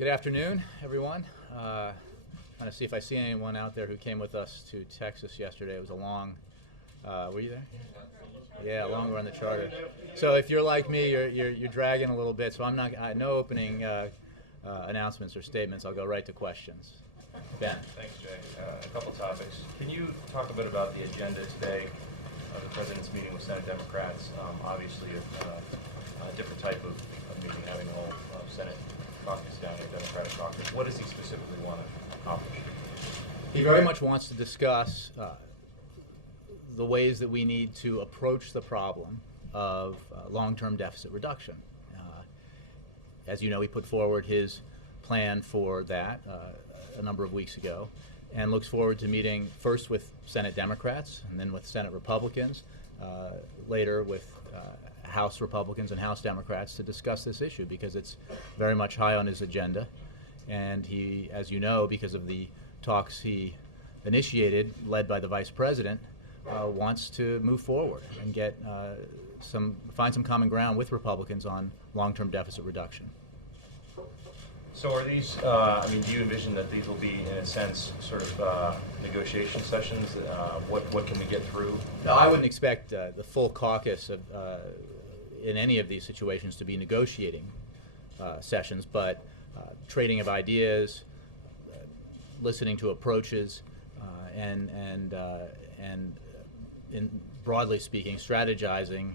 Good afternoon, everyone. Trying to see if I see anyone out there who came with us to Texas yesterday. It was a long, were you there? Yeah, a long run the charter. So if you're like me, you're dragging a little bit. So I'm not, no opening announcements or statements. I'll go right to questions. Ben. Thanks, Jay. A couple topics. Can you talk a bit about the agenda today of the President's meeting with Senate Democrats? Obviously, a different type of meeting, having the whole Senate caucus down here, Democratic caucus. What does he specifically want to accomplish? He very much wants to discuss the ways that we need to approach the problem of long-term deficit reduction. As you know, he put forward his plan for that a number of weeks ago, and looks forward to meeting first with Senate Democrats and then with Senate Republicans, later with House Republicans and House Democrats to discuss this issue, because it's very much high on his agenda. And he, as you know, because of the talks he initiated, led by the Vice President, wants to move forward and get find some common ground with Republicans on long-term deficit reduction. So are these, I mean, do you envision that these will be, in a sense, sort of negotiation sessions? What can we get through? No, I wouldn't expect the full caucus of, in any of these situations to be negotiating sessions, but trading of ideas, listening to approaches, and in broadly speaking, strategizing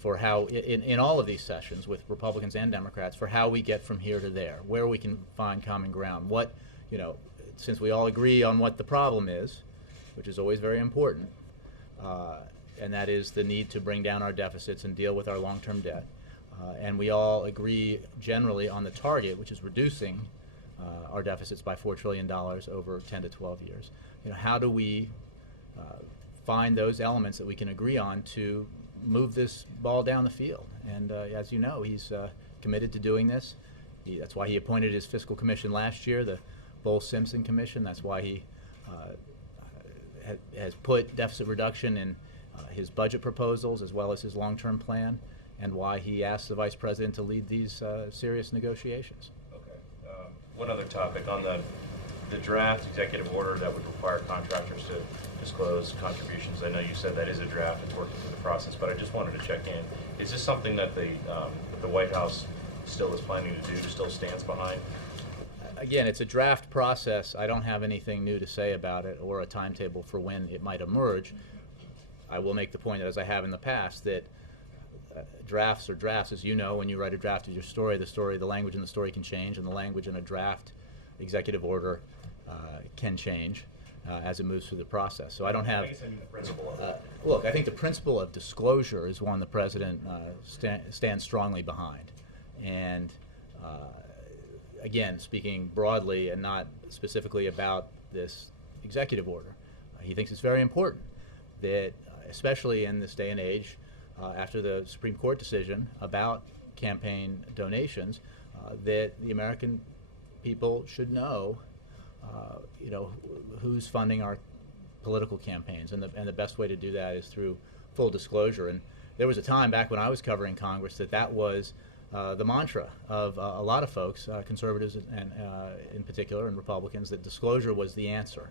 for how, in all of these sessions with Republicans and Democrats, for how we get from here to there, where we can find common ground. What, you know, since we all agree on what the problem is, which is always very important, and that is the need to bring down our deficits and deal with our long-term debt. And we all agree generally on the target, which is reducing our deficits by $4 trillion over 10 to 12 years. You know, how do we find those elements that we can agree on to move this ball down the field? And as you know, he's committed to doing this. That's why he appointed his fiscal commission last year, the Bowles-Simpson Commission. That's why he has put deficit reduction in his budget proposals as well as his long-term plan, and why he asked the Vice President to lead these serious negotiations. Okay. One other topic on the draft executive order that would require contractors to disclose contributions. I know you said that is a draft, it's working through the process, but I just wanted to check in. Is this something that the White House still is planning to do, still stands behind? Again, it's a draft process. I don't have anything new to say about it or a timetable for when it might emerge. I will make the point that, as I have in the past, that drafts are drafts. As you know, when you write a draft of your story, the language in the story can change, and the language in a draft executive order can change as it moves through the process. So I don't have. I guess I mean the principle of it. Look, I think the principle of disclosure is one the President stands strongly behind, and again, speaking broadly and not specifically about this executive order, he thinks it's very important that, especially in this day and age, after the Supreme Court decision about campaign donations, that the American people should know, who's funding our political campaigns, and the best way to do that is through full disclosure. And there was a time back when I was covering Congress that was the mantra of a lot of folks, conservatives and in particular, and Republicans, that disclosure was the answer.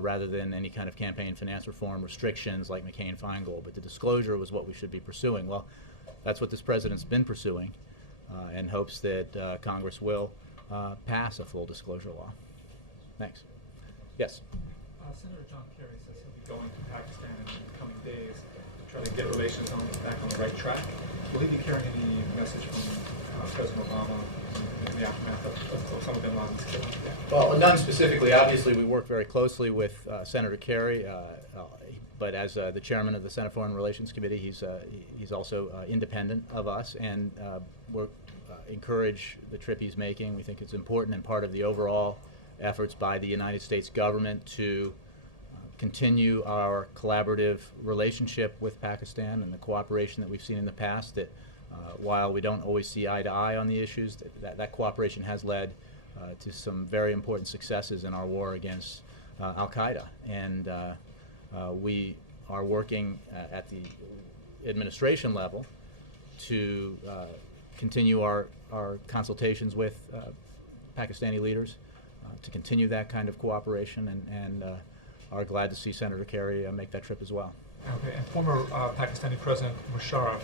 Rather than any kind of campaign finance reform restrictions like McCain-Feingold, but the disclosure was what we should be pursuing. Well, that's what this president's been pursuing, and hopes that Congress will pass a full disclosure law. Thanks. Yes? Senator John Kerry says he'll be going to Pakistan in the coming days to try to get relations back on the right track. Will he be carrying any message from President Obama in the aftermath of some of bin Laden's killing? Well, none specifically. Obviously, we work very closely with Senator Kerry, but as the chairman of the Senate Foreign Relations Committee, he's also independent of us, and we encourage the trip he's making. We think it's important and part of the overall efforts by the United States government to continue our collaborative relationship with Pakistan and the cooperation that we've seen in the past, that while we don't always see eye to eye on the issues, that cooperation has led to some very important successes in our war against Al-Qaeda. And we are working at the administration level to continue our consultations with Pakistani leaders to continue that kind of cooperation, and are glad to see Senator Kerry make that trip as well. Okay, and former Pakistani President Musharraf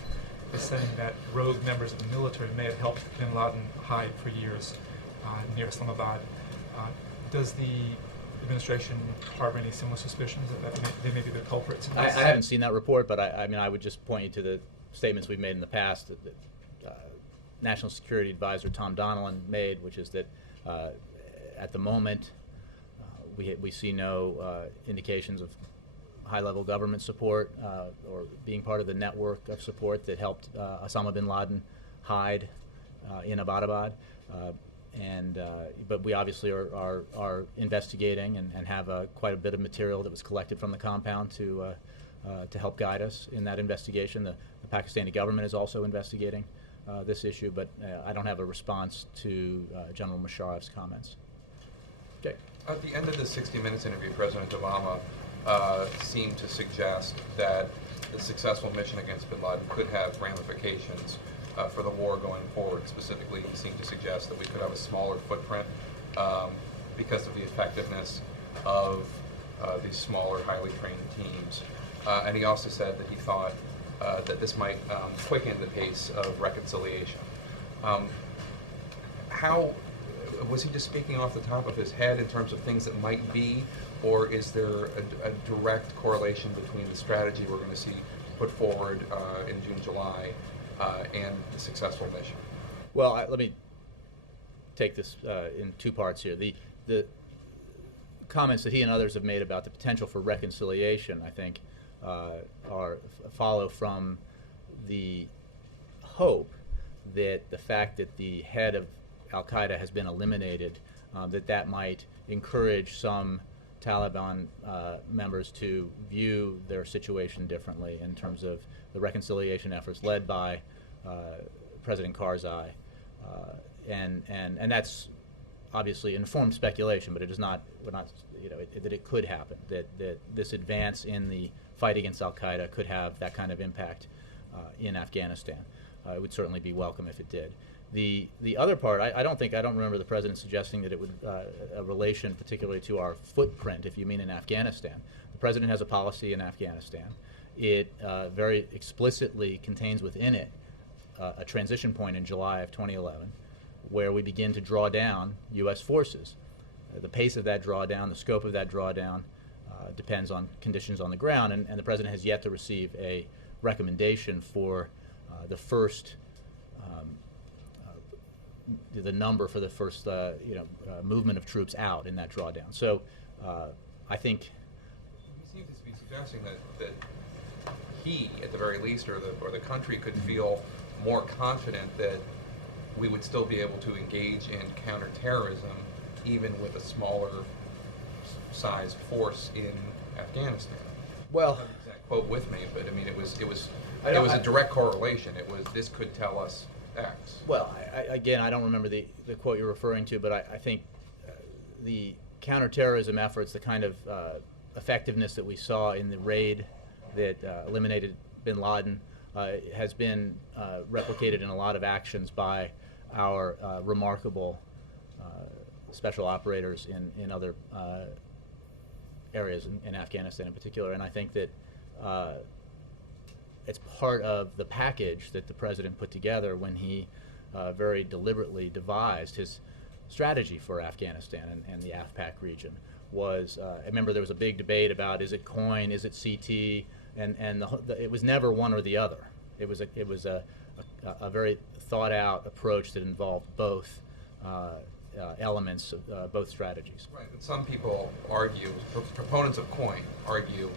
is saying that rogue members of the military may have helped bin Laden hide for years near Islamabad. Does the administration harbor any similar suspicions that they may be the culprits? I haven't seen that report, but I mean, I would just point you to the statements we've made in the past that National Security Advisor Tom Donilon made, which is that at the moment we see no indications of high-level government support or being part of the network of support that helped Osama bin Laden hide in Abbottabad. But we obviously are investigating and have quite a bit of material that was collected from the compound to help guide us in that investigation. The Pakistani government is also investigating this issue, but I don't have a response to General Musharraf's comments. Okay. At the end of the 60 Minutes interview, President Obama seemed to suggest that the successful mission against bin Laden could have ramifications for the war going forward. Specifically, he seemed to suggest that we could have a smaller footprint because of the effectiveness of these smaller, highly trained teams. And he also said that he thought that this might quicken the pace of reconciliation. How was he just speaking off the top of his head in terms of things that might be, or is there a direct correlation between the strategy we're going to see put forward in June, July, and the successful mission? Well, let me take this in two parts here. The comments that he and others have made about the potential for reconciliation, I think, follow from the hope that the fact that the head of Al-Qaeda has been eliminated, that might encourage some Taliban members to view their situation differently in terms of the reconciliation efforts led by President Karzai, and that's obviously informed speculation, but it is not. We're not, that it could happen. That this advance in the fight against Al-Qaeda could have that kind of impact in Afghanistan. It would certainly be welcome if it did. The other part, I don't remember the president suggesting that it would a relation particularly to our footprint, if you mean in Afghanistan. The president has a policy in Afghanistan. It very explicitly contains within it a transition point in July of 2011 where we begin to draw down U.S. forces. The pace of that drawdown, the scope of that drawdown depends on conditions on the ground, and the president has yet to receive a recommendation for the first the number for the first movement of troops out in that drawdown. So I think he seems to be suggesting that he, at the very least, or the country could feel more confident that we would still be able to engage in counterterrorism even with a smaller sized force in Afghanistan. Well, I don't have the exact quote with me, but I mean it was a direct correlation. It was, this could tell us X. Well, again, I don't remember the quote you're referring to, but I think the counterterrorism efforts, the kind of effectiveness that we saw in the raid that eliminated bin Laden, has been replicated in a lot of actions by our remarkable special operators in other areas in Afghanistan in particular. And I think that it's part of the package that the president put together when he very deliberately devised his strategy for Afghanistan and the AFPAC region. I remember there was a big debate about, is it COIN, is it CT, and it was never one or the other. It was a very thought out approach that involved both elements of both strategies. Right, but some people argue, proponents of COIN argue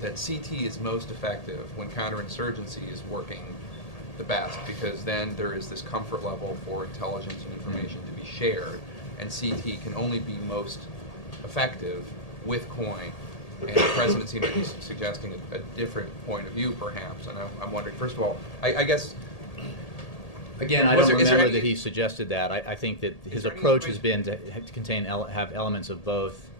that CT is most effective when counterinsurgency is working the best, because then there is this comfort level for intelligence and information to be shared, and CT can only be most effective with COIN. And the president seems to be suggesting a different point of view, perhaps. And I'm wondering, first of all, I guess, again, I don't remember that he suggested that. I think that his approach has been to have elements of both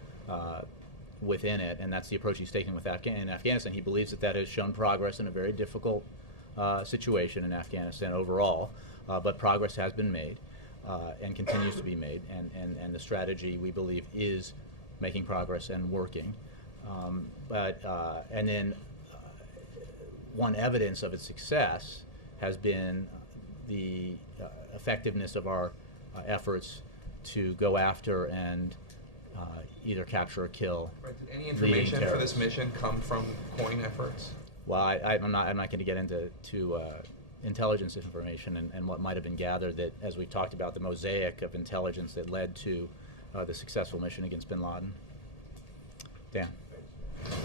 within it, and that's the approach he's taken with in Afghanistan. He believes that has shown progress in a very difficult situation in Afghanistan overall, but progress has been made. and continues to be made, and the strategy, we believe, is making progress and working. And then one evidence of its success has been the effectiveness of our efforts to go after and either capture or kill. Right. Did any leading information for this terrorists. mission come from COIN efforts? Well, I'm not going to get into intelligence information and what might have been gathered, that, as we talked about, the mosaic of intelligence that led to the successful mission against bin Laden. Dan.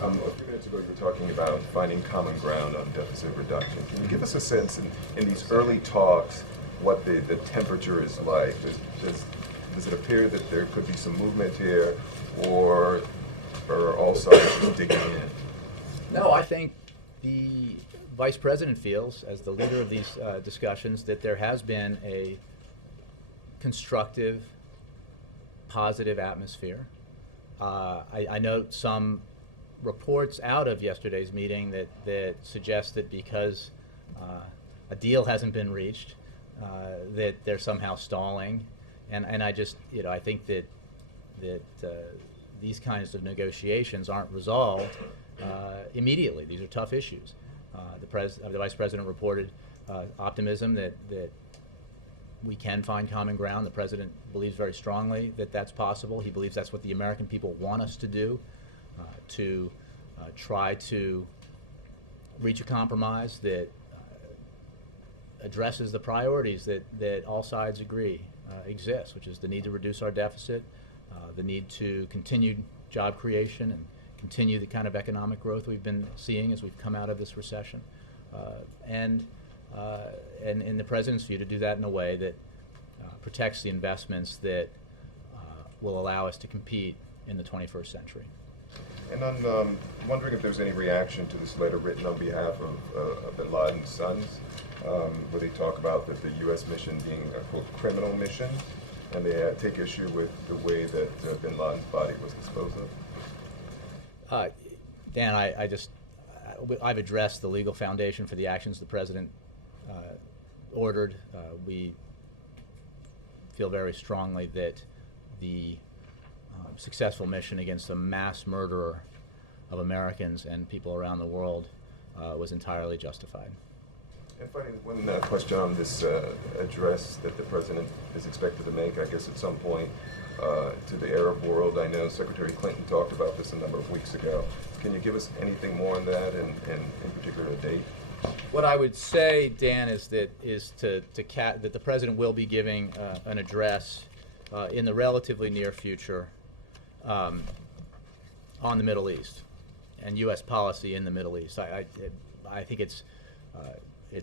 A few minutes ago, you were talking about finding common ground on deficit reduction. Can you give us a sense in these early talks what the temperature is like? Does it appear that there could be some movement here, or are all sides digging in? No, I think the Vice President feels, as the leader of these discussions, that there has been a constructive, positive atmosphere. I note some reports out of yesterday's meeting that suggest that because a deal hasn't been reached, that they're somehow stalling, and I just, I think that these kinds of negotiations aren't resolved immediately. These are tough issues. The Vice President reported optimism that we can find common ground. The President believes very strongly that that's possible. He believes that's what the American people want us to do, to try to reach a compromise that addresses the priorities that all sides agree exist, which is the need to reduce our deficit, the need to continue job creation and continue the kind of economic growth we've been seeing as we've come out of this recession, and in the President's view, to do that in a way that protects the investments that will allow us to compete in the 21st century. And I'm wondering if there's any reaction to this letter written on behalf of bin Laden's sons, where they talk about that the U.S. mission being a, quote, criminal mission, and they take issue with the way that bin Laden's body was disposed of. Dan, I've addressed the legal foundation for the actions the President ordered. We feel very strongly that the successful mission against a mass murderer of Americans and people around the world was entirely justified. And finally, one question on this address that the President is expected to make, I guess at some point, to the Arab world. I know Secretary Clinton talked about this a number of weeks ago. Can you give us anything more on that, and in particular a date? What I would say, Dan, is that that the President will be giving an address in the relatively near future on the Middle East and U.S. policy in the Middle East. I think it's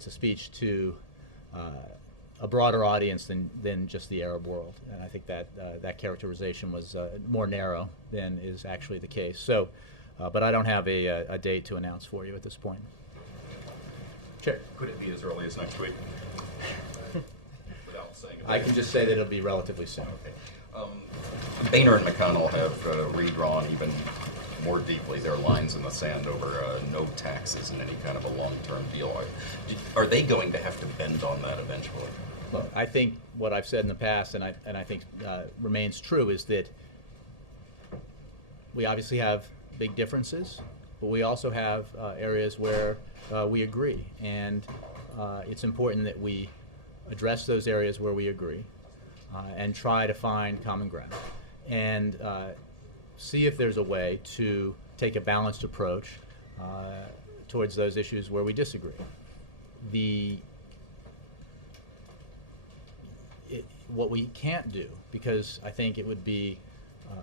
a speech to a broader audience than just the Arab world, and I think that characterization was more narrow than is actually the case. So, but I don't have a date to announce for you at this point. Chair. Could it be as early as next week? Without saying a I date? can just say that it'll be relatively soon. Okay. Boehner and McConnell have redrawn even more deeply their lines in the sand over no taxes and any kind of a long-term deal. Are they going to have to bend on that eventually? Look, I think what I've said in the past, and I think remains true, is that we obviously have big differences, but we also have areas where we agree, and it's important that we address those areas where we agree and try to find common ground, and see if there's a way to take a balanced approach towards those issues where we disagree. What we can't do, because I think it would be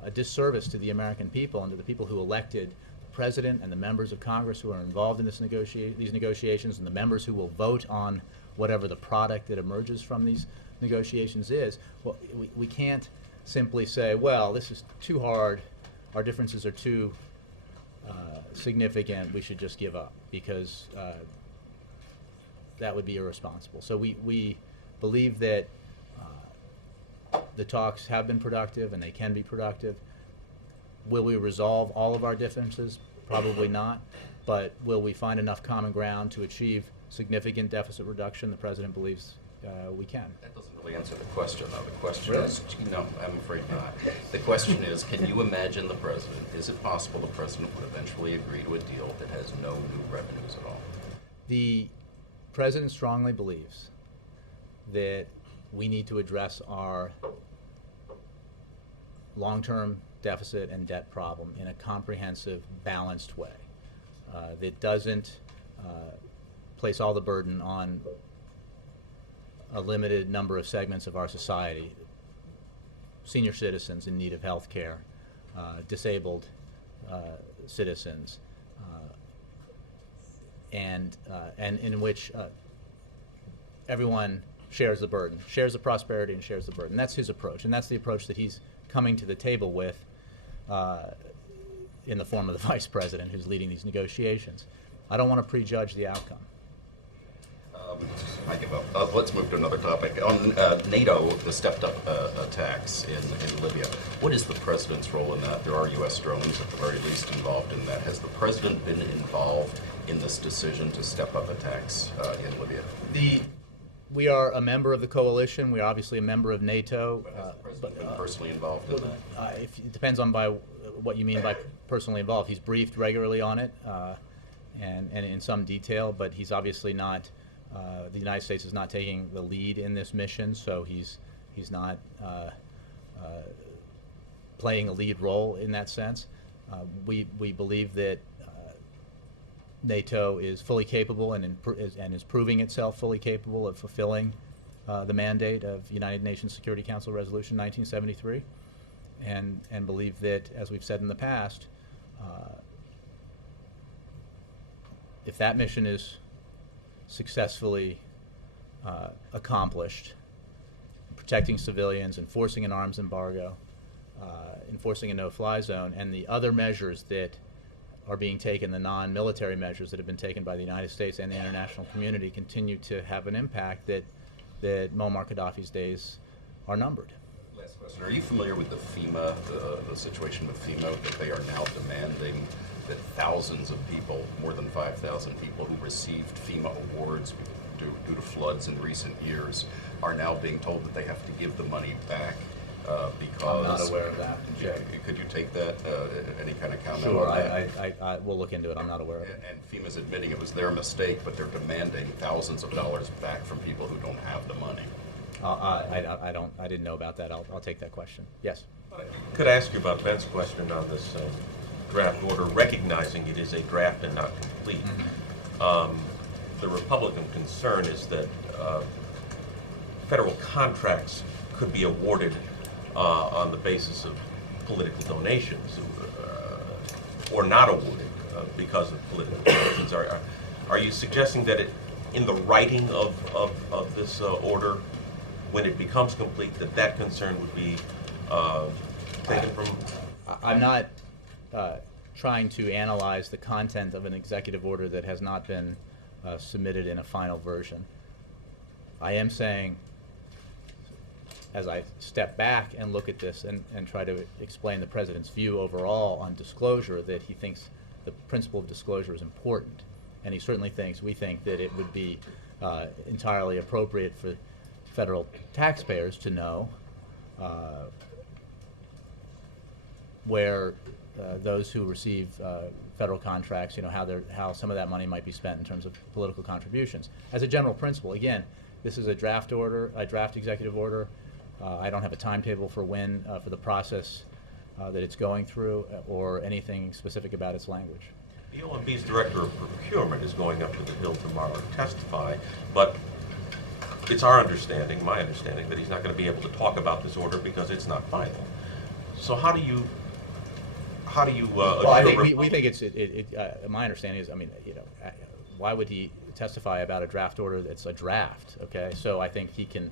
a disservice to the American people and to the people who elected the President and the members of Congress who are involved in these negotiations, and the members who will vote on whatever the product that emerges from these negotiations is. Well, we can't simply say, well, this is too hard, our differences are too significant, we should just give up, because that would be irresponsible. So we believe that the talks have been productive and they can be productive. Will we resolve all of our differences? Probably not. But will we find enough common ground to achieve significant deficit reduction? The President believes we can. That doesn't really answer the question, though. The question Really? is, no, I'm afraid not. The question is, can you imagine the president, is it possible the president would eventually agree to a deal that has no new revenues at all? The president strongly believes that we need to address our long-term deficit and debt problem in a comprehensive, balanced way that doesn't place all the burden on a limited number of segments of our society: senior citizens in need of health care, disabled citizens, and in which everyone shares the burden, shares the prosperity and shares the burden. That's his approach, and that's the approach that he's coming to the table with in the form of the vice president who's leading these negotiations. I don't want to prejudge the outcome. I give up. Let's move to another topic. On NATO, the stepped-up attacks in Libya, what is the president's role in that? There are U.S. drones, at the very least, involved in that. Has the president been involved in this decision to step up attacks in Libya? We are a member of the coalition. We are obviously a member of NATO. But has the president been personally involved in that? It depends on what you mean by personally involved. He's briefed regularly on it and in some detail, but he's obviously not. The United States is not taking the lead in this mission, so he's not playing a lead role in that sense. We believe that NATO is fully capable and is proving itself fully capable of fulfilling the mandate of United Nations Security Council Resolution 1973, and believe that, as we've said in the past, if that mission is successfully accomplished, protecting civilians, enforcing an arms embargo, enforcing a no-fly zone, and the other measures that are being taken, the non-military measures that have been taken by the United States and the international community, continue to have an impact, that Muammar Gaddafi's days are numbered. Last question. Are you familiar with the FEMA, the situation with FEMA, that they are now demanding that thousands of people, more than 5,000 people who received FEMA awards due to floods in recent years, are now being told that they have to give the money back because... I'm not aware of that. Could you take that, any kind of comment Sure, on that? I will look into it. I'm not aware of it. And FEMA's admitting it was their mistake, but they're demanding thousands of dollars back from people who don't have the money. I didn't know about that. I'll take that question. Yes. Could I ask you about Ben's question on this draft order, recognizing it is a draft and not complete? Mm-hmm. The Republican concern is that federal contracts could be awarded on the basis of political donations or not awarded because of political donations. Are you suggesting that in the writing of this order, when it becomes complete, that concern would be taken from? I'm not trying to analyze the content of an executive order that has not been submitted in a final version. I am saying, as I step back and look at this and try to explain the president's view overall on disclosure, that he thinks the principle of disclosure is important. And he certainly thinks, we think, that it would be entirely appropriate for federal taxpayers to know where those who receive federal contracts, how some of that money might be spent in terms of political contributions. As a general principle, again, this is a draft order, a draft executive order. I don't have a timetable for when, for the process that it's going through, or anything specific about its language. The OMB's director of procurement is going up to the Hill tomorrow to testify, but it's our understanding, my understanding, that he's not going to be able to talk about this order because it's not final. So how do you well, I think we think my understanding is, why would he testify about a draft order that's a draft? Okay, so I think he can,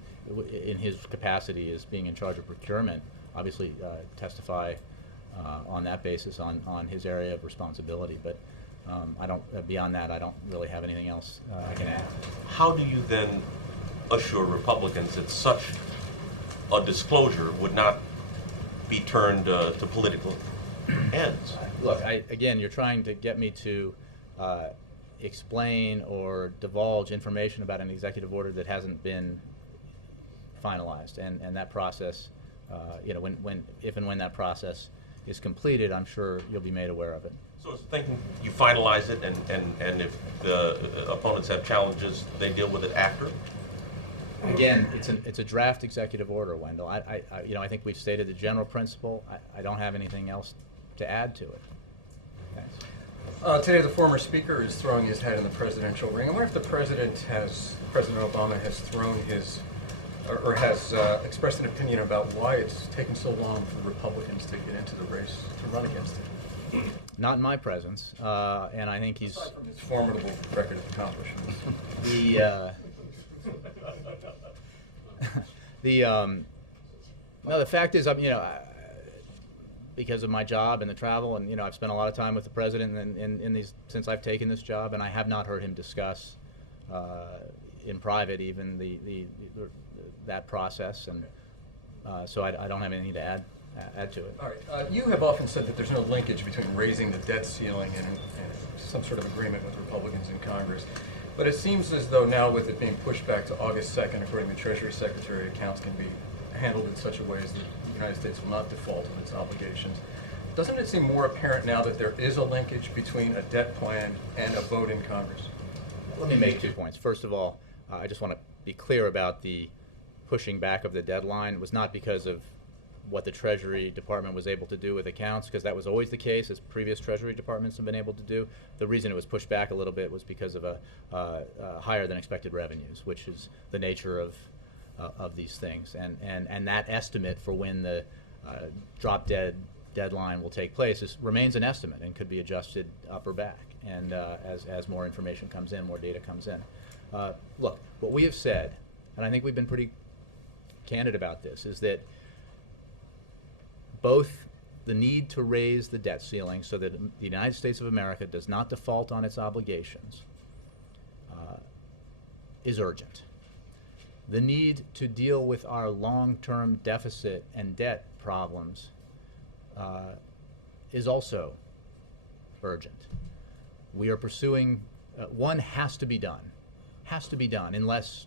in his capacity as being in charge of procurement, obviously testify on that basis on his area of responsibility. But I don't, beyond that, I don't really have anything else I can add. How do you then assure Republicans that such a disclosure would not be turned to political ends? Look, again, you're trying to get me to explain or divulge information about an executive order that hasn't been finalized, and that process, if and when that process is completed, I'm sure you'll be made aware of it. So it's thinking you finalize it, and if the opponents have challenges, they deal with it after? Again, it's a draft executive order, Wendell. I think we've stated the general principle. I don't have anything else to add to it. Thanks. Today, the former speaker is throwing his hat in the presidential ring. I wonder if President Obama has thrown his, or has expressed an opinion about why it's taken so long for the Republicans to get into the race to run against him. Not in my presence, and I think he's Aside from his formidable record of accomplishments. The fact is, because of my job and the travel, and I've spent a lot of time with the president in these since I've taken this job, and I have not heard him discuss in private even that process, and so I don't have anything to add to it. All right. You have often said that there's no linkage between raising the debt ceiling and some sort of agreement with Republicans in Congress. But it seems as though now, with it being pushed back to August 2nd, according to the Treasury Secretary, accounts can be handled in such a way as that the United States will not default on its obligations. Doesn't it seem more apparent now that there is a linkage between a debt plan and a vote in Congress? Let me make 2 points. First of all, I just want to be clear about the pushing back of the deadline. It was not because of what the Treasury Department was able to do with accounts, because that was always the case, as previous Treasury Departments have been able to do. The reason it was pushed back a little bit was because of higher than expected revenues, which is the nature of these things. And that estimate for when the drop dead deadline will take place remains an estimate and could be adjusted up or back. And as more information comes in, more data comes in. Look, what we have said, and I think we've been pretty candid about this, is that both the need to raise the debt ceiling so that the United States of America does not default on its obligations is urgent. The need to deal with our long-term deficit and debt problems is also urgent. We are pursuing, one has to be done unless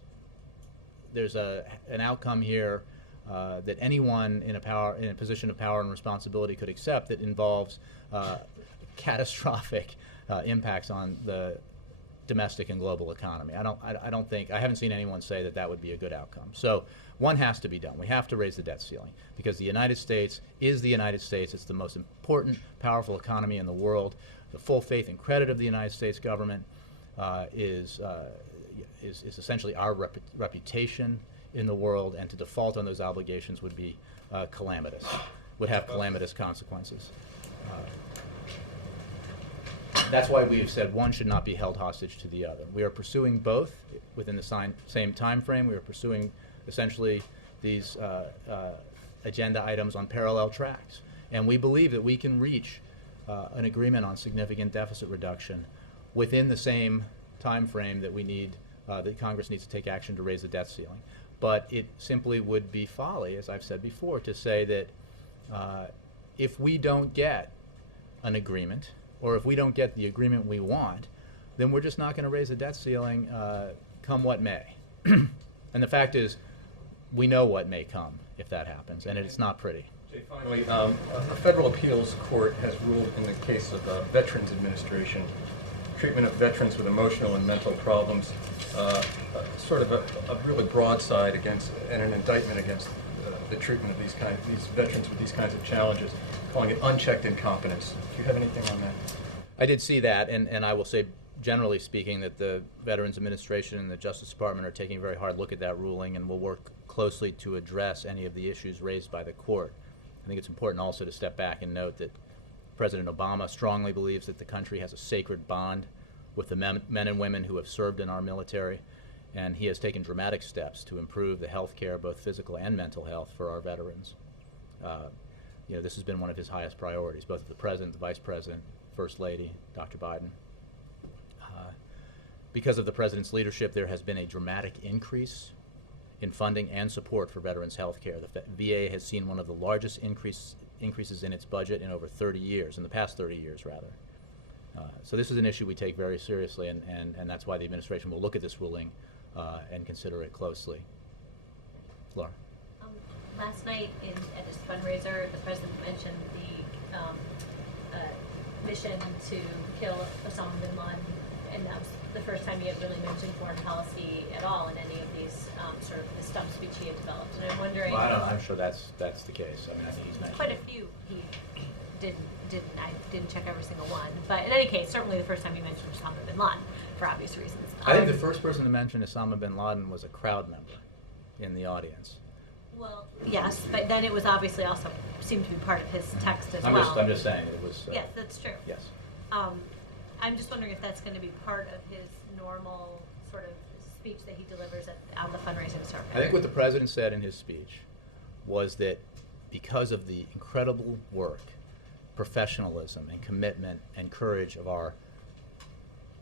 there's an outcome here that anyone in a position of power and responsibility could accept that involves catastrophic impacts on the domestic and global economy. I haven't seen anyone say that would be a good outcome. So one has to be done. We have to raise the debt ceiling because the United States is the United States. It's the most important, powerful economy in the world. The full faith and credit of the United States government is essentially our reputation in the world, and to default on those obligations would be calamitous, would have calamitous consequences. That's why we have said one should not be held hostage to the other. We are pursuing both within the same time frame. We are pursuing essentially these agenda items on parallel tracks. And we believe that we can reach an agreement on significant deficit reduction within the same time frame that we need, that Congress needs to take action to raise the debt ceiling. But it simply would be folly, as I've said before, to say that if we don't get an agreement, or if we don't get the agreement we want, then we're just not going to raise the debt ceiling come what may. And the fact is, we know what may come if that happens, and it's not pretty. Jay, finally, a federal appeals court has ruled in the case of Veterans Administration, treatment of veterans with emotional and mental problems, sort of a really broadside against, and an indictment against the treatment of these veterans with these kinds of challenges, calling it unchecked incompetence. Do you have anything on that? I did see that, and I will say, generally speaking, that the Veterans Administration and the Justice Department are taking a very hard look at that ruling and will work closely to address any of the issues raised by the court. I think it's important also to step back and note that President Obama strongly believes that the country has a sacred bond with the men and women who have served in our military, and he has taken dramatic steps to improve the health care, both physical and mental health, for our veterans. This has been one of his highest priorities, both the President, the Vice President, First Lady, Dr. Biden. Because of the President's leadership, there has been a dramatic increase in funding and support for veterans' health care. The VA has seen one of the largest increases in its budget in over 30 years, in the past 30 years, rather. So this is an issue we take very seriously, and that's why the administration will look at this ruling and consider it closely. Laura. Last night at his fundraiser, the president mentioned the mission to kill Osama bin Laden, and that was the first time he had really mentioned foreign policy at all in any of these sort of the stump speech he had developed. And I'm wondering. Well, I don't know. I'm sure that's the case. I mean, I think he's mentioned quite a few he didn't. I didn't check every single one, but in any case, certainly the first time he mentioned Osama bin Laden, for obvious reasons. I think the first person to mention Osama bin Laden was a crowd member in the audience. Well, yes, but then it was obviously also seemed to be part of his text as well. I'm just saying it was. Yes, that's true. Yes. I'm just wondering if that's going to be part of his normal sort of speech that he delivers on the fundraising circuit. I think what the president said in his speech was that because of the incredible work, professionalism, and commitment and courage of our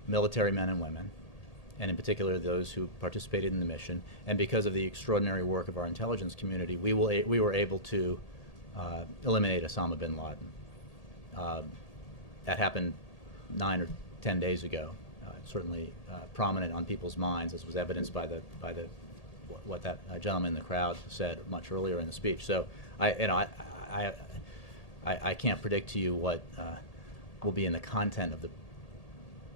military men and women, and in particular those who participated in the mission, and because of the extraordinary work of our intelligence community, we were able to eliminate Osama bin Laden. That happened 9 or 10 days ago. Certainly prominent on people's minds, as was evidenced by what that gentleman in the crowd said much earlier in the speech. So I can't predict to you what will be in the content of the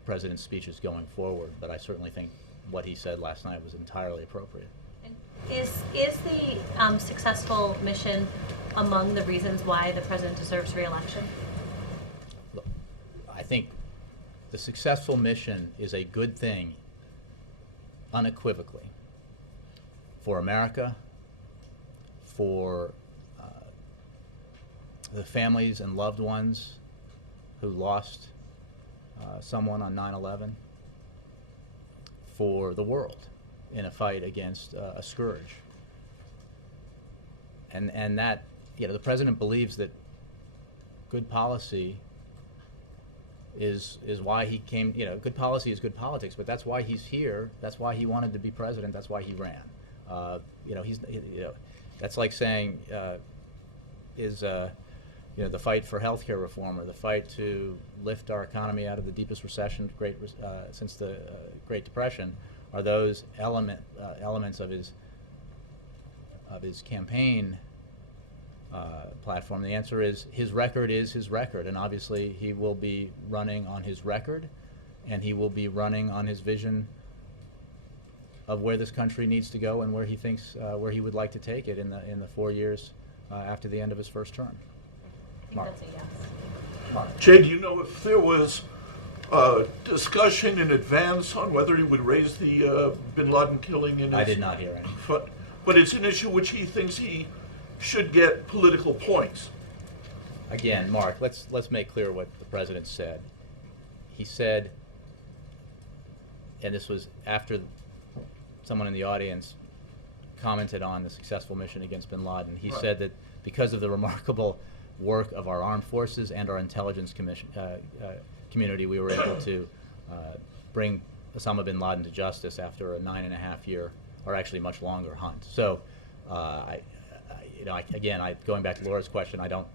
president's speeches going forward, but I certainly think what he said last night was entirely appropriate. And is the successful mission among the reasons why the president deserves re-election? Look, I think the successful mission is a good thing, unequivocally, for America, for the families and loved ones who lost someone on 9/11, for the world in a fight against a scourge. And that, the president believes that good policy is why he came, good policy is good politics, but that's why he's here, that's why he wanted to be president, that's why he ran. That's like saying, the fight for health care reform or the fight to lift our economy out of the deepest recession since the Great Depression, are those elements of his campaign platform? The answer is his record, and obviously he will be running on his record, and he will be running on his vision of where this country needs to go and where he thinks where he would like to take it in the 4 years after the end of his first term. I think Mark. that's a yes. Mark. Jay, do you know if there was discussion in advance on whether he would raise the bin Laden killing in his... I did not hear any. But it's an issue which he thinks he should get political points. Again, Mark, let's make clear what the president said. He said, and this was after someone in the audience commented on the successful mission against bin Laden, he Right. said that because of the remarkable work of our armed forces and our intelligence community, we were able to bring Osama bin Laden to justice after a 9.5-year, or actually much longer, hunt. So, going back to Laura's question, I don't.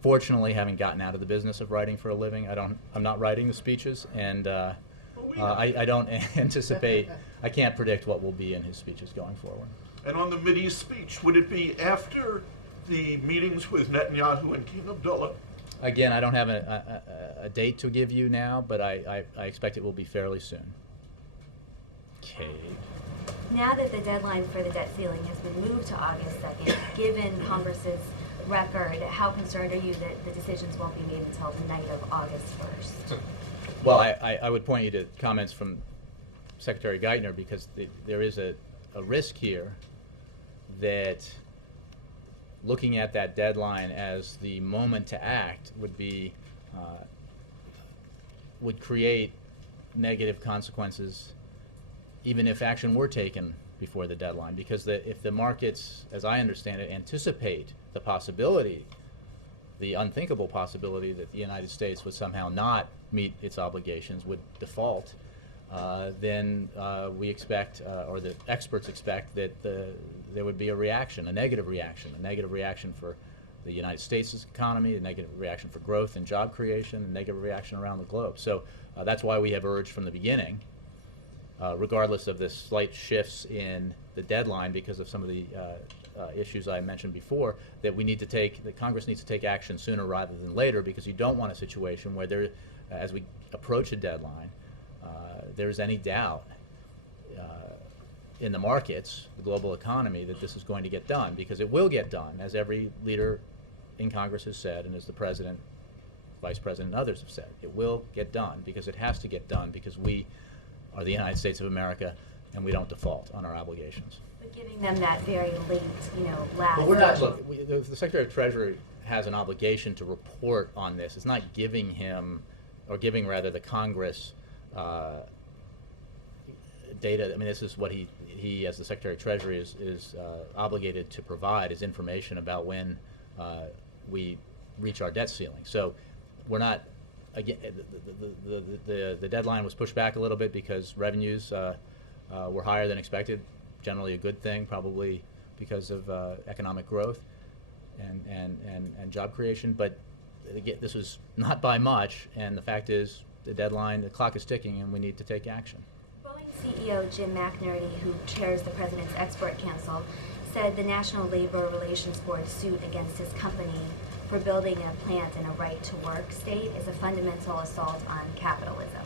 Fortunately, having gotten out of the business of writing for a living, I'm not writing the speeches, and I don't anticipate. I can't predict what will be in his speeches going forward. And on the Mideast speech, would it be after the meetings with Netanyahu and King Abdullah? Again, I don't have a date to give you now, but I expect it will be fairly soon. Kate. Now that the deadline for the debt ceiling has been moved to August 2nd, given Congress's record, how concerned are you that the decisions won't be made until the night of August 1st? Well, I would point you to comments from Secretary Geithner, because there is a risk here that looking at that deadline as the moment to act would create negative consequences even if action were taken before the deadline, because if the markets, as I understand it, anticipate the possibility, the unthinkable possibility that the United States would somehow not meet its obligations, would default, then we expect, or the experts expect, that there would be a negative reaction for the United States' economy, a negative reaction for growth and job creation, a negative reaction around the globe. So that's why we have urged from the beginning regardless of the slight shifts in the deadline because of some of the issues I mentioned before, that Congress needs to take action sooner rather than later, because you don't want a situation where there, as we approach a deadline, there's any doubt in the markets, the global economy, that this is going to get done, because it will get done, as every leader in Congress has said, and as the President, Vice President, and others have said. It will get done, because it has to get done, because we are the United States of America, and we don't default on our obligations. But giving them that very late, last. Well, we're not, look, the Secretary of Treasury has an obligation to report on this. It's not giving him, or giving rather the Congress data. I mean, this is what he as the Secretary of Treasury is obligated to provide, is information about when we reach our debt ceiling. So we're not, again, the deadline was pushed back a little bit because revenues were higher than expected. Generally a good thing, probably because of economic growth and job creation. But again, this was not by much, and the fact is the clock is ticking, and we need to take action. CEO Jim McNerney, who chairs the President's Export Council, said the National Labor Relations Board's suit against his company for building a plant in a right-to-work state is a fundamental assault on capitalism.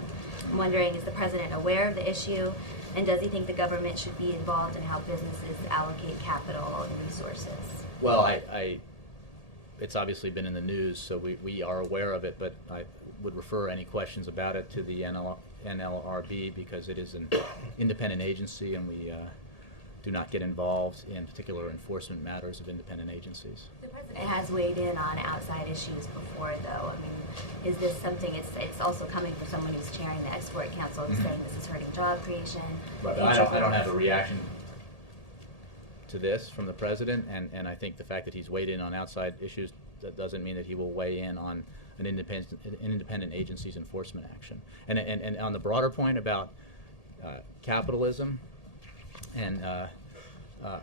I'm wondering, is the President aware of the issue, and does he think the government should be involved in how businesses allocate capital and resources? Well, it's obviously been in the news, so we are aware of it, but I would refer any questions about it to the NLRB, because it is an independent agency, and we do not get involved in particular enforcement matters of independent agencies. The President has weighed in on outside issues before, though. I mean, is this something, it's also coming from someone who's chairing the Export Council and saying this is hurting job creation? Right, but I don't have a reaction to this from the President, and I think the fact that he's weighed in on outside issues, that doesn't mean that he will weigh in on an independent agency's enforcement action. And on the broader point about capitalism and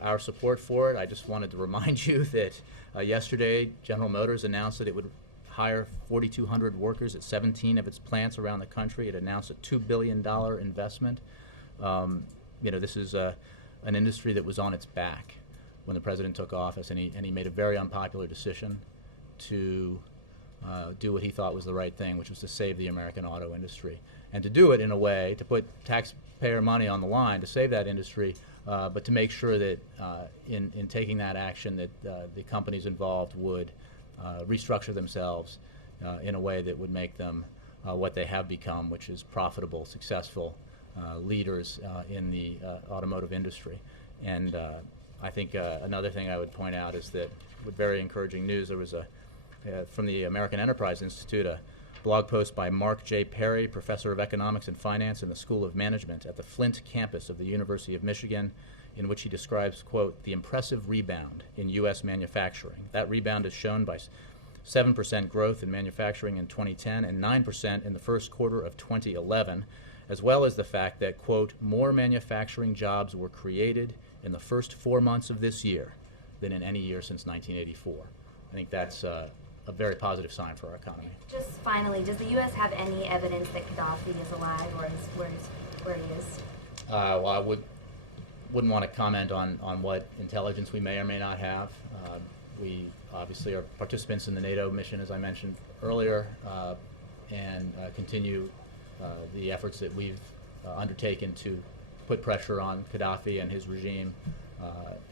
our support for it, I just wanted to remind you that yesterday General Motors announced that it would hire 4,200 workers at 17 of its plants around the country. It announced a $2 billion investment. This is an industry that was on its back when the President took office, and he made a very unpopular decision to do what he thought was the right thing, which was to save the American auto industry, and to do it in a way to put taxpayer money on the line to save that industry, but to make sure that in taking that action that the companies involved would restructure themselves in a way that would make them what they have become, which is profitable, successful leaders in the automotive industry. And I think another thing I would point out is that, with very encouraging news, there was from the American Enterprise Institute, a blog post by Mark J. Perry, professor of economics and finance in the School of Management at the Flint campus of the University of Michigan, in which he describes, quote, the impressive rebound in U.S. manufacturing. That rebound is shown by 7% growth in manufacturing in 2010 and 9% in the first quarter of 2011, as well as the fact that, quote, more manufacturing jobs were created in the first 4 months of this year than in any year since 1984. I think that's a very positive sign for our economy. Just finally, does the U.S. have any evidence that Gaddafi is alive, or where he is? Well, I wouldn't want to comment on what intelligence we may or may not have. We obviously are participants in the NATO mission, as I mentioned earlier, and continue the efforts that we've undertaken to put pressure on Gaddafi and his regime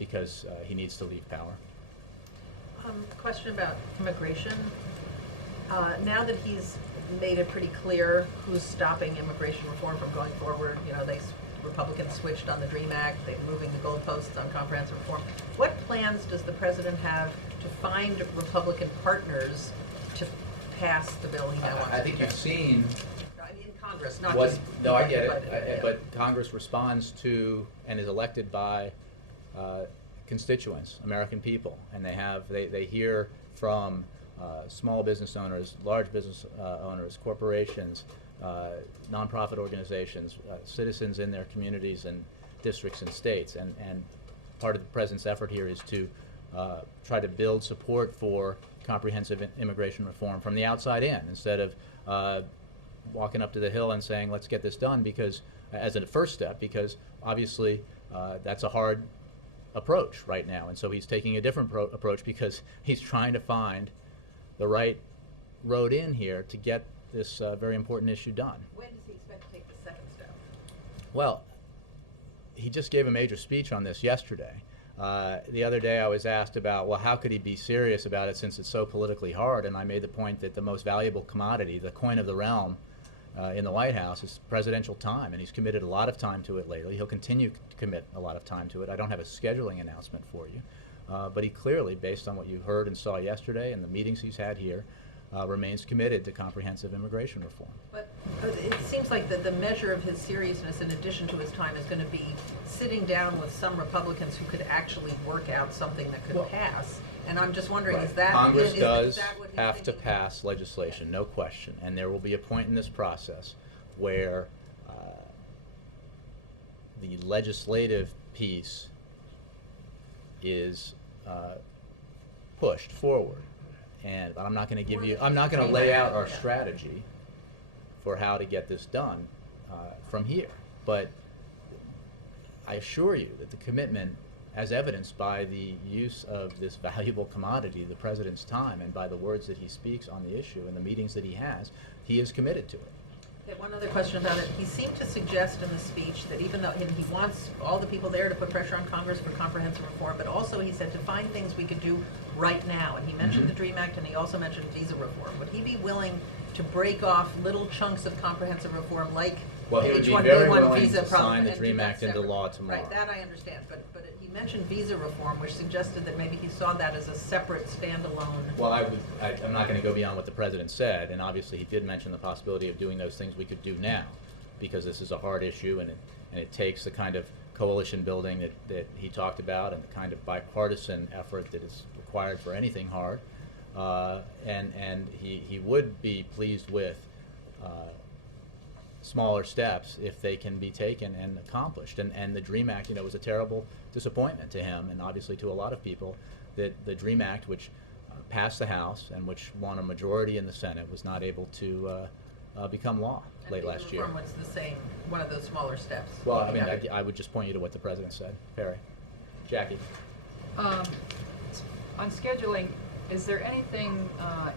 because he needs to leave power. Question about immigration. Now that he's made it pretty clear who's stopping immigration reform from going forward, Republicans switched on the DREAM Act, they're moving the goalposts on comprehensive reform. What plans does the President have to find Republican partners to pass the bill he now wants to pass? I think you've seen in Congress, not what, just... No, I get it, but Congress responds to and is elected by constituents, American people, and they hear from small business owners, large business owners, corporations, nonprofit organizations, citizens in their communities and districts and states, and part of the President's effort here is to try to build support for comprehensive immigration reform from the outside in, instead of walking up to the Hill and saying, let's get this done, because as a first step, because obviously that's a hard approach right now. And so he's taking a different approach because he's trying to find the right road in here to get this very important issue done. When does he expect to take the second step? Well, he just gave a major speech on this yesterday. The other day I was asked about, well, how could he be serious about it since it's so politically hard? And I made the point that the most valuable commodity, the coin of the realm in the White House, is presidential time, and he's committed a lot of time to it lately. He'll continue to commit a lot of time to it. I don't have a scheduling announcement for you, but he clearly, based on what you heard and saw yesterday and the meetings he's had here, remains committed to comprehensive immigration reform. But it seems like the measure of his seriousness, in addition to his time, is going to be sitting down with some Republicans who could actually work out something that could pass. And I'm just wondering, is that Congress is does that what he's have to thinking? pass legislation, no question, and there will be a point in this process where the legislative piece is pushed forward. And I'm not going to give you, I'm not going to lay out our strategy for how to get this done from here. But I assure you that the commitment, as evidenced by the use of this valuable commodity, the president's time, and by the words that he speaks on the issue and the meetings that he is committed to it. Okay, one other question about it. He seemed to suggest in the speech that even though he wants all the people there to put pressure on Congress for comprehensive reform, but also he said to find things we could do right now. And he mentioned the DREAM Act, and he also mentioned visa reform. Would he be willing to break off little chunks of comprehensive reform, like Well, the he would be H-1B1 very willing visa to problem, sign the and do DREAM that Act into separate? law tomorrow. Right, that I understand. But he mentioned visa reform, which suggested that maybe he saw that as a separate, standalone. Well, I'm not going to go beyond what the president said, and obviously he did mention the possibility of doing those things we could do now, because this is a hard issue, and it takes the kind of coalition building that he talked about, and the kind of bipartisan effort that is required for anything hard. And he would be pleased with smaller steps if they can be taken and accomplished. And the DREAM Act, was a terrible disappointment to him, and obviously to a lot of people, that the DREAM Act, which passed the House and which won a majority in the Senate, was not able to become law late last year. And visa reform was the same, one of those smaller steps. Well, I mean, I would just point you to what the president said. Perry. Jackie. On scheduling, is there anything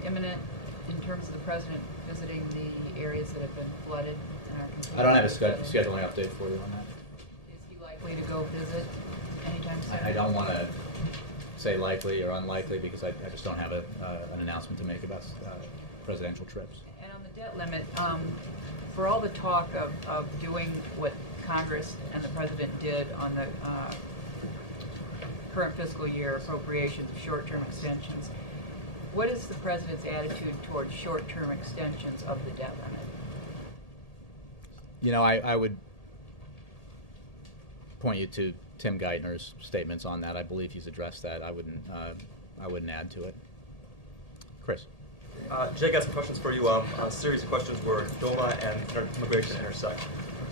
imminent in terms of the president visiting the areas that have been flooded? I don't have a scheduling update for you on that. Is he likely to go visit anytime soon? I don't want to say likely or unlikely because I just don't have an announcement to make about presidential trips. And on the debt limit, for all the talk of doing what Congress and the president did on the current fiscal year appropriations of short-term extensions, what is the president's attitude towards short-term extensions of the debt limit? I would point you to Tim Geithner's statements on that. I believe he's addressed that. I wouldn't add to it. Chris. Jake has some questions for you. A series of questions where DOMA and immigration intersect.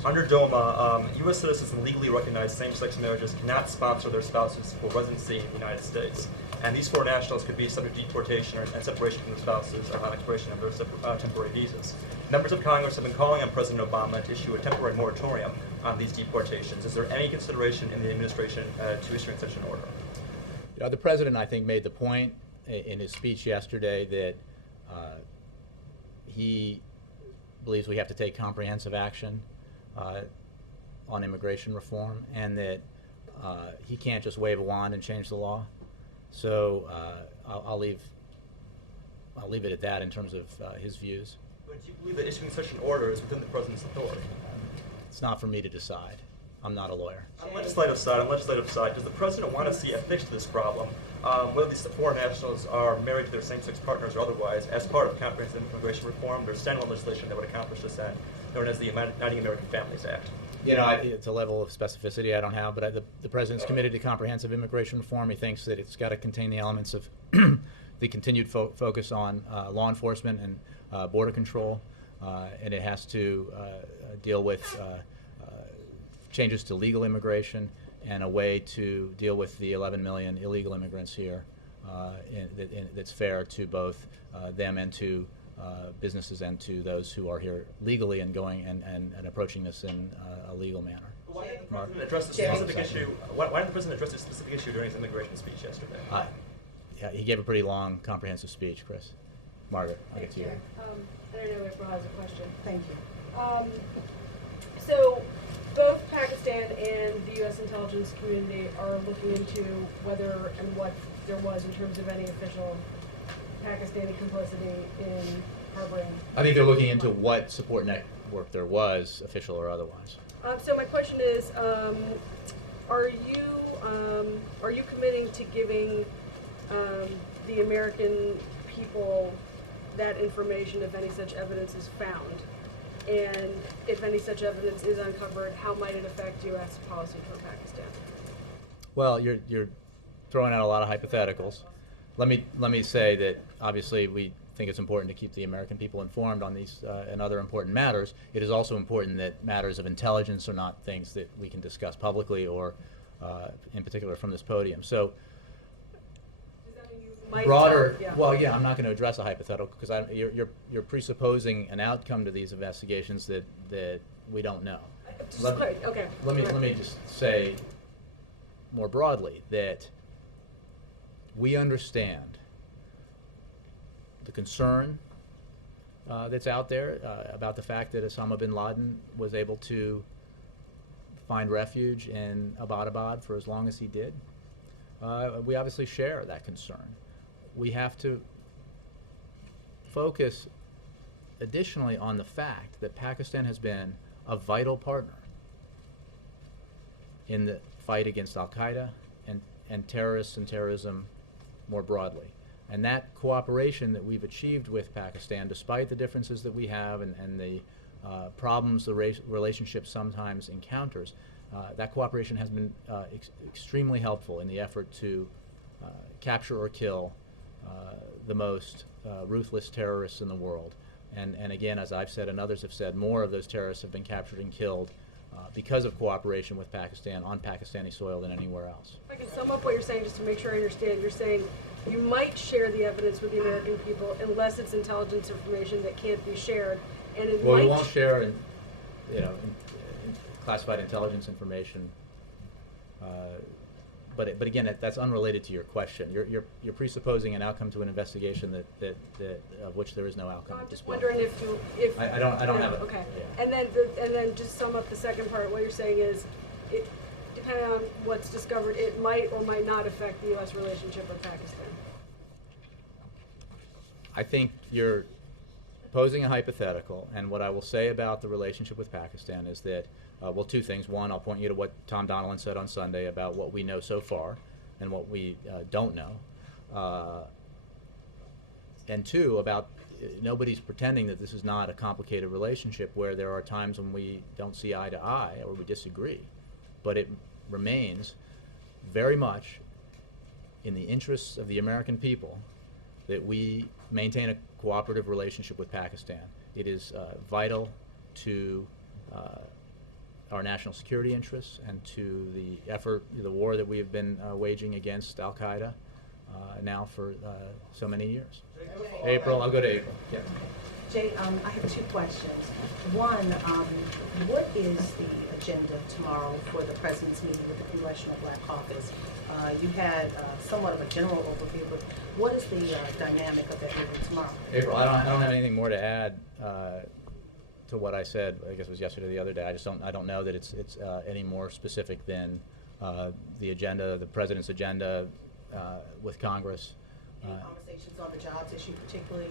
Under DOMA, U.S. citizens and legally recognized same-sex marriages cannot sponsor their spouses for residency in the United States. And these foreign nationals could be subject to deportation and separation from their spouses upon expiration of their temporary visas. Members of Congress have been calling on President Obama to issue a temporary moratorium on these deportations. Is there any consideration in the administration to issuing such an order? The president, I think, made the point in his speech yesterday that he believes we have to take comprehensive action on immigration reform, and that he can't just wave a wand and change the law. So I'll leave it at that in terms of his views. But do you believe that issuing such an order is within the president's authority? It's not for me to decide. I'm not a lawyer. On legislative side, does the president want to see a fix to this problem, whether these foreign nationals are married to their same-sex partners or otherwise, as part of comprehensive immigration reform? There's standalone legislation that would accomplish this end, known as the Uniting American Families Act. It's a level of specificity I don't have, but the president's committed to comprehensive immigration reform. He thinks that it's got to contain the elements of the continued focus on law enforcement and border control, and it has to deal with changes to legal immigration and a way to deal with the 11 million illegal immigrants here that's fair to both them and to businesses and to those who are here legally and going and approaching this in a legal manner. Why didn't the Mark? president address this specific issue? Why didn't the president address this specific issue during his immigration speech yesterday? Yeah, he gave a pretty long, comprehensive speech, Chris. Margaret, I'll get to you. I don't know if April has a question. Thank you. So both Pakistan and the U.S. intelligence community are looking into whether and what there was in terms of any official Pakistani complicity in harboring. I think they're looking into what support network there was, official or otherwise. So my question is, are you committing to giving the American people that information if any such evidence is found? And if any such evidence is uncovered, how might it affect U.S. policy for Pakistan? Well, you're throwing out a lot of hypotheticals. Let me say that obviously we think it's important to keep the American people informed on these and other important matters. It is also important that matters of intelligence are not things that we can discuss publicly or in particular from this podium. So broader, well, yeah, I'm not going to address a hypothetical because you're presupposing an outcome to these investigations that we don't know. Let me just say more broadly that we understand the concern that's out there about the fact that Osama bin Laden was able to find refuge in Abbottabad for as long as he did. We obviously share that concern. We have to focus additionally on the fact that Pakistan has been a vital partner in the fight against Al-Qaeda and terrorists and terrorism more broadly. And that cooperation that we've achieved with Pakistan, despite the differences that we have and the problems the relationship sometimes encounters, that cooperation has been extremely helpful in the effort to capture or kill the most ruthless terrorists in the world. And again, as I've said and others have said, more of those terrorists have been captured and killed because of cooperation with Pakistan on Pakistani soil than anywhere else. If I can sum up what you're saying, just to make sure I understand, you're saying you might share the evidence with the American people unless it's intelligence information that can't be shared, and it well, might. We won't share, in classified intelligence information. But again, that's unrelated to your question. You're presupposing an outcome to an investigation that of which there is no outcome. I'm just wondering if I don't have it. Okay, yeah. and then just sum up the second part. What you're saying is, depending on what's discovered, it might or might not affect the U.S. relationship with Pakistan. I think you're posing a hypothetical, and what I will say about the relationship with Pakistan is that, well, two things. One, I'll point you to what Tom Donilon said on Sunday about what we know so far and what we don't know. And two, about nobody's pretending that this is not a complicated relationship where there are times when we don't see eye to eye or we disagree. But it remains very much in the interests of the American people that we maintain a cooperative relationship with Pakistan. It is vital to our national security interests and to the war that we have been waging against Al-Qaeda now for so many years. April, I'll go to April. Yeah. Jay, I have two questions. One, what is the agenda tomorrow for the President's meeting with the Congressional Black Caucus? You had somewhat of a general overview, but what is the dynamic of that meeting tomorrow? April, I don't have anything more to add to what I said. I guess it was yesterday or the other day. I don't know that it's any more specific than the agenda, the President's agenda with Congress. Any conversations on the jobs issue, particularly?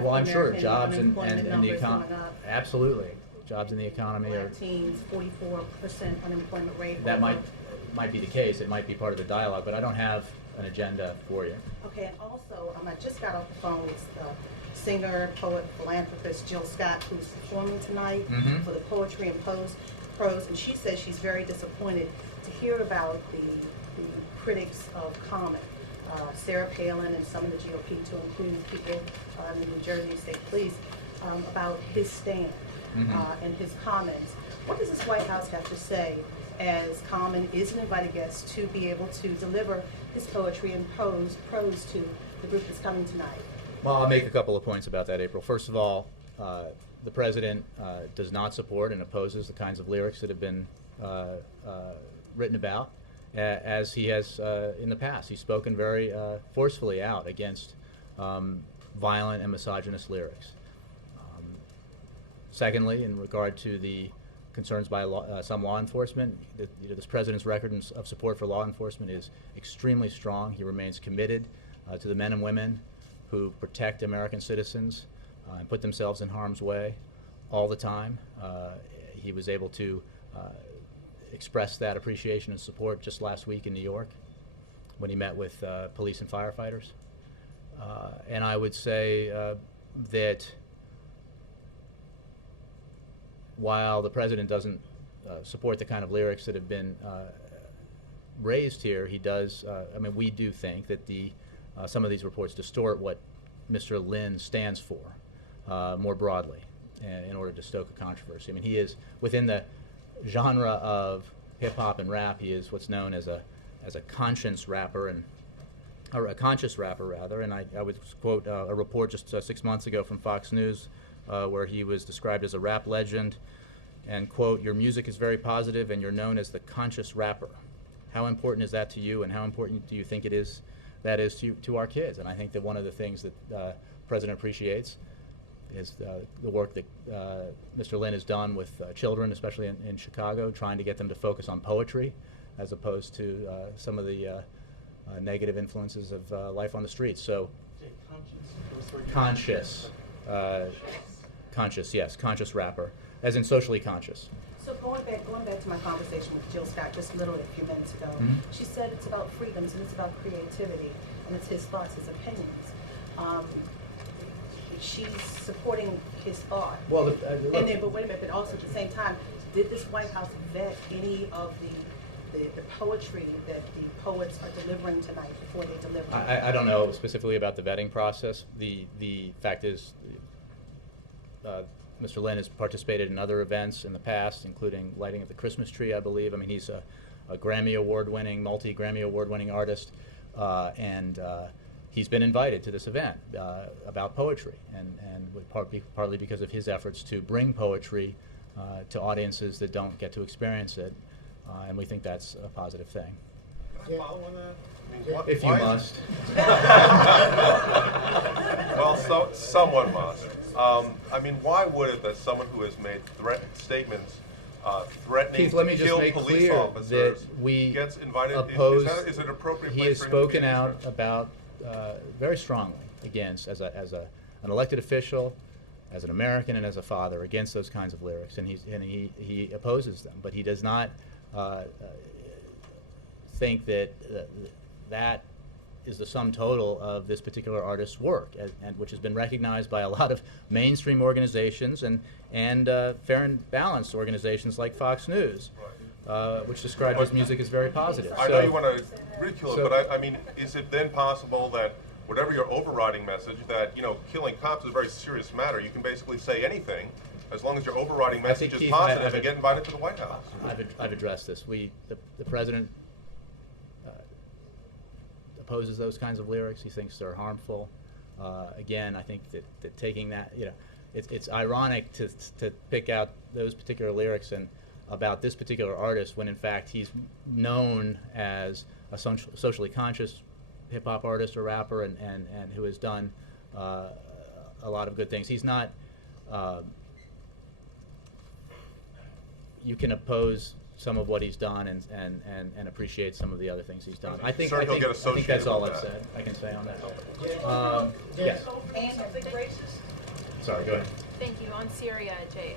Well, I'm sure jobs and the economy. Absolutely, jobs in the economy are. Teens, 44% unemployment rate. That might be the case. It might be part of the dialogue, but I don't have an agenda for you. Okay, and also, I just got off the phone with singer, poet, philanthropist Jill Scott, who's performing tonight for the Poetry and Prose, and she says she's very disappointed to hear about the critics of Common. Sarah Palin and some of the GOP, to include people in the New Jersey State Police, about his stand and his comments. What does this White House have to say as Common is an invited guest to be able to deliver his poetry and prose to the group that's coming tonight? Well, I'll make a couple of points about that, April. First of all, the president does not support and opposes the kinds of lyrics that have been written about, as he has in the past. He's spoken very forcefully out against violent and misogynist lyrics. Secondly, in regard to the concerns by some law enforcement, this president's record of support for law enforcement is extremely strong. He remains committed to the men and women who protect American citizens and put themselves in harm's way all the time. He was able to express that appreciation and support just last week in New York when he met with police and firefighters. And I would say that while the president doesn't support the kind of lyrics that have been raised here, he does, I mean, we do think that some of these reports distort what Mr. Lynn stands for more broadly in order to stoke a controversy. I mean, he is, within the genre of hip-hop and rap, he is what's known as a conscience rapper, or a conscious rapper, rather. And I would quote a report just 6 months ago from Fox News where he was described as a rap legend, and quote, "Your music is very positive and you're known as the conscious rapper. How important is that to you, and how important do you think that is to our kids?" And I think that one of the things that the President appreciates is the work that Mr. Lynn has done with children, especially in Chicago, trying to get them to focus on poetry as opposed to some of the negative influences of life on the streets. So, conscious, yes, conscious rapper, as in socially conscious. So going back to my conversation with Jill Scott just literally a few minutes ago, she said it's about freedoms and it's about creativity and it's his thoughts, his opinions. She's supporting his thought. Well, but wait a minute, but also at the same time, did this White House vet any of the poetry that the poets are delivering tonight before they deliver? I don't know specifically about the vetting process. The fact is, Mr. Lynn has participated in other events in the past, including lighting of the Christmas tree, I believe. I mean, he's a Grammy Award-winning, multi-Grammy Award-winning artist, and he's been invited to this event about poetry, and partly because of his efforts to bring poetry to audiences that don't get to experience it, and we think that's a positive thing. Can I follow on that? I mean, if you must. Well, someone must. I mean, why would it that someone who has made statements threatening Keith, let me to just kill make police clear officers that we gets invited? oppose. Is it an appropriate he place has for him spoken to be out concerned? about very strongly against, as an elected official, as an American, and as a father, against those kinds of lyrics, and he opposes them, but he does not think that that is the sum total of this particular artist's work, and which has been recognized by a lot of mainstream organizations and fair and balanced organizations like Fox News, which describe his music as very positive. I know you want to ridicule it, but I mean, is it then possible that whatever your overriding message, that killing cops is a very serious matter, you can basically say anything as long as your overriding message is positive and get invited to the White House? I've addressed this. The president opposes those kinds of lyrics. He thinks they're harmful. Again, I think that taking that, it's ironic to pick out those particular lyrics and about this particular artist when in fact he's known as a socially conscious hip-hop artist or rapper and who has done a lot of good things. He's not, you can oppose some of what he's done and appreciate some of the other things he's done. I think that's all I've said. I can say on that. Yes. Sorry, go ahead. Thank you. On Syria, Jay,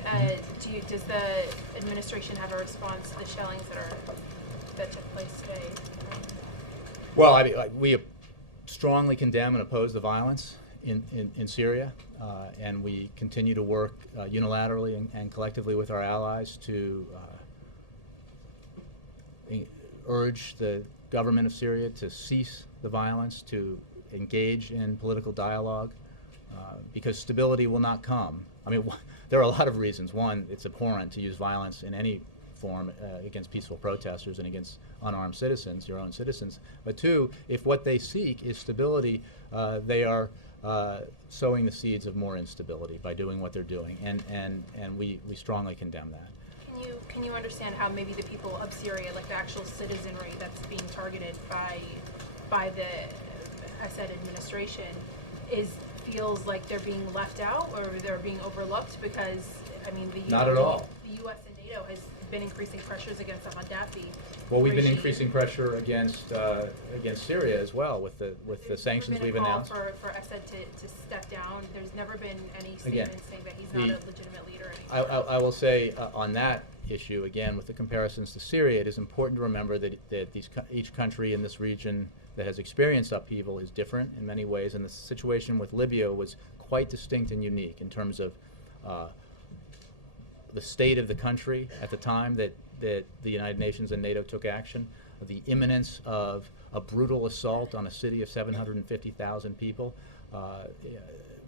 does the administration have a response to the shellings that took place today? Well, I mean, we strongly condemn and oppose the violence in Syria, and we continue to work unilaterally and collectively with our allies to urge the government of Syria to cease the violence, to engage in political dialogue, because stability will not come. I mean, there are a lot of reasons. One, it's abhorrent to use violence in any form against peaceful protesters and against unarmed citizens, your own citizens. But two, if what they seek is stability, they are sowing the seeds of more instability by doing what they're doing, and we strongly condemn that. Can you understand how maybe the people of Syria, like the actual citizenry that's being targeted by the Assad administration, feels like they're being left out or they're being overlooked? Because I mean, not at all. The U.S. and NATO has been increasing pressures against the Gaddafi. Well, we've been increasing pressure against Syria as well with the sanctions we've announced. For Assad to step down. There's never been any statement saying that he's not a legitimate leader. I will say on that issue again, with the comparisons to Syria, it is important to remember that each country in this region that has experienced upheaval is different in many ways, and the situation with Libya was quite distinct and unique in terms of the state of the country at the time that the United Nations and NATO took action, the imminence of a brutal assault on a city of 750,000 people,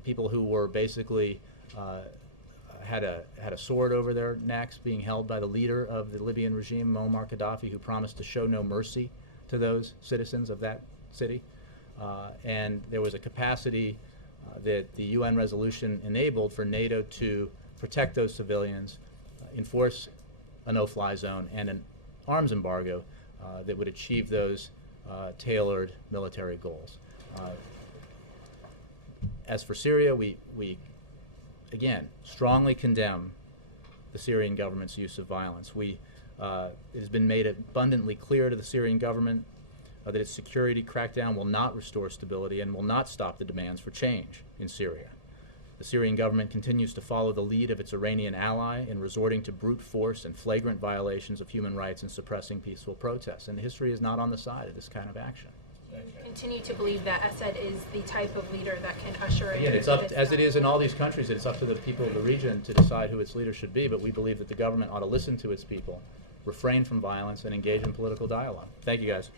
people who were basically had a sword over their necks, being held by the leader of the Libyan regime, Muammar Gaddafi, who promised to show no mercy to those citizens of that city. And there was a capacity that the UN resolution enabled for NATO to protect those civilians, enforce a no-fly zone and an arms embargo that would achieve those tailored military goals. As for Syria, we again strongly condemn the Syrian government's use of violence. It has been made abundantly clear to the Syrian government that its security crackdown will not restore stability and will not stop the demands for change in Syria. The Syrian government continues to follow the lead of its Iranian ally in resorting to brute force and flagrant violations of human rights and suppressing peaceful protests. And history is not on the side of this kind of action. Continue to believe that Assad is the type of leader that can usher in. Again, it's up, as it is in all these countries, it's up to the people of the region to decide who its leader should be, but we believe that the government ought to listen to its people, refrain from violence, and engage in political dialogue. Thank you, guys.